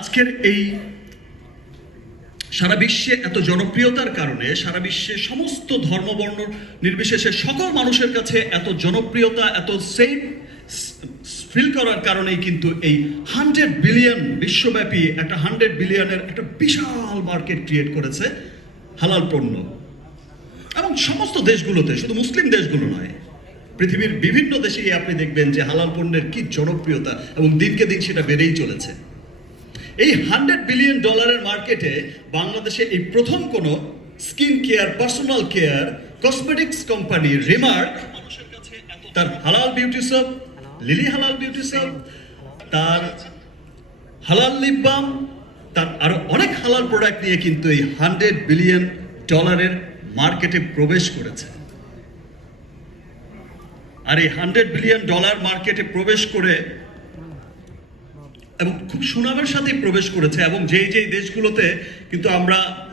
আজকের এই সারা বিশ্বে এত জনপ্রিয়তার কারণে, সারা বিশ্বে সমস্ত ধর্মবর্ণ নির্বিশেষে সকল মানুষের কাছে এত জনপ্রিয়তা, এত সেফ ফিল করার কারণেই কিন্তু এই হান্ড্রেড বিলিয়ন বিশ্বব্যাপী একটা হান্ড্রেড বিলিয়নের একটা বিশাল মার্কেট ক্রিয়েট করেছে হালাল পণ্য। এবং সমস্ত দেশগুলোতে, শুধু মুসলিম দেশগুলো নয়, পৃথিবীর বিভিন্ন দেশেই আপনি দেখবেন যে হালাল পণ্যের কি জনপ্রিয়তা এবং দিনকে দিন সেটা বেড়েই চলেছে। এই হান্ড্রেড বিলিয়ন ডলারের মার্কেটে বাংলাদেশে এই প্রথম কোন skin care personal care cosmetics company Remark তার হালাল বিউটি সপ লিলি হালাল বিউটি সপ তার হালাল লিপ বাম তার আরও অনেক হালাল প্রোডাক্ট নিয়ে কিন্তু এই হান্ড্রেড বিলিয়ন ডলারের মার্কেটে প্রবেশ করেছে। আর এই হান্ড্রেড বিলিয়ন ডলার মার্কেটে প্রবেশ করে এবং খুব সুনামের সাথেই প্রবেশ করেছে এবং যেই যেই দেশগুলোতে কিন্তু আমরা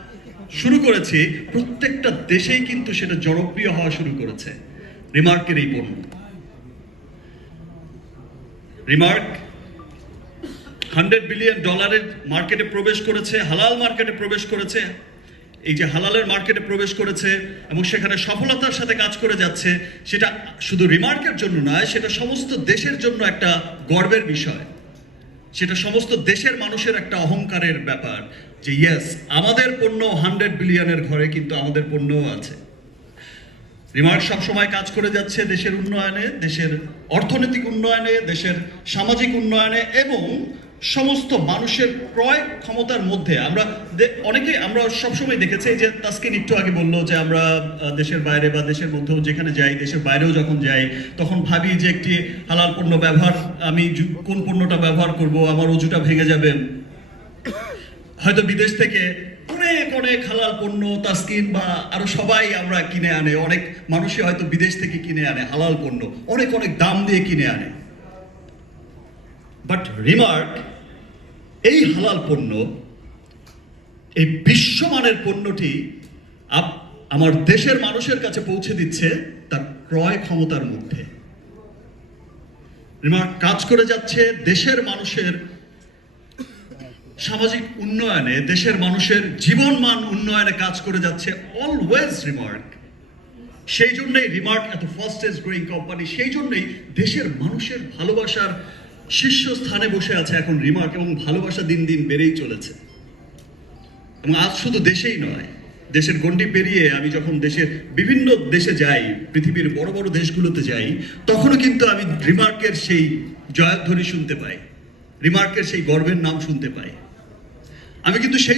শুরু করেছি, প্রত্যেকটা দেশেই কিন্তু সেটা জনপ্রিয় হওয়া শুরু করেছে। রিমার্কের এই পণ্য। রিমার্ক, হান্ড্রেড বিলিয়ন ডলারের মার্কেটে প্রবেশ করেছে, হালাল মার্কেটে প্রবেশ করেছে। এই যে হালালের মার্কেটে প্রবেশ করেছে এবং সেখানে সফলতার সাথে কাজ করে যাচ্ছে, সেটা শুধু রিমার্কের জন্য নয়, সেটা সমস্ত দেশের জন্য একটা গর্বের বিষয়। সেটা সমস্ত দেশের মানুষের একটা অহংকারের ব্যাপার যে ইয়েস আমাদের পণ্য হান্ড্রেড বিলিয়নের ঘরে কিন্তু আমাদের পণ্যও আছে। রিমার্ক সবসময় কাজ করে যাচ্ছে দেশের উন্নয়নে, দেশের অর্থনৈতিক উন্নয়নে, দেশের সামাজিক উন্নয়নে এবং সমস্ত মানুষের ক্রয় ক্ষমতার মধ্যে আমরা অনেকে আমরা সবসময় দেখেছি যে তাস্কিন একটু আগে বলল যে আমরা দেশের বাইরে বা দেশের মধ্যেও যেখানে যাই, দেশের বাইরেও যখন যাই, তখন ভাবি যে একটি হালাল পণ্য ব্যবহার, আমি কোন পণ্যটা ব্যবহার করব, আমার অজুটা ভেঙে যাবে। হয়তো বিদেশ থেকে অনেক অনেক হালাল পণ্য তাস্কিন বা আরও সবাই আমরা কিনে আনে, অনেক মানুষই হয়তো বিদেশ থেকে কিনে আনে হালাল পণ্য, অনেক অনেক দাম দিয়ে কিনে আনে। বাট রিমার্ক এই হালাল পণ্য, এই বিশ্বমানের পণ্যটি আমার দেশের মানুষের কাছে পৌঁছে দিচ্ছে তার ক্রয় ক্ষমতার মধ্যে। রিমার্ক কাজ করে যাচ্ছে দেশের মানুষের সামাজিক উন্নয়নে, দেশের মানুষের জীবনমান উন্নয়নে কাজ করে যাচ্ছে। অলওয়েজ রিমার্ক সেই জন্যই রিমার্ক এত ফাস্টেস্ট গ্রোয়িং কোম্পানি সেই জন্যই দেশের মানুষের ভালোবাসার শীর্ষস্থানে বসে আছে এখন রিমার্ক এবং ভালোবাসা দিন দিন বেড়েই চলেছে। এবং আজ শুধু দেশেই নয়, দেশের গণ্ডি পেরিয়ে আমি যখন দেশের বিভিন্ন দেশে যাই, পৃথিবীর বড় বড় দেশগুলোতে যাই, তখনও কিন্তু আমি রিমার্কের সেই জয়ধ্বনি শুনতে পাই, রিমার্কের সেই গর্বের নাম শুনতে পাই। আমি কিন্তু সেই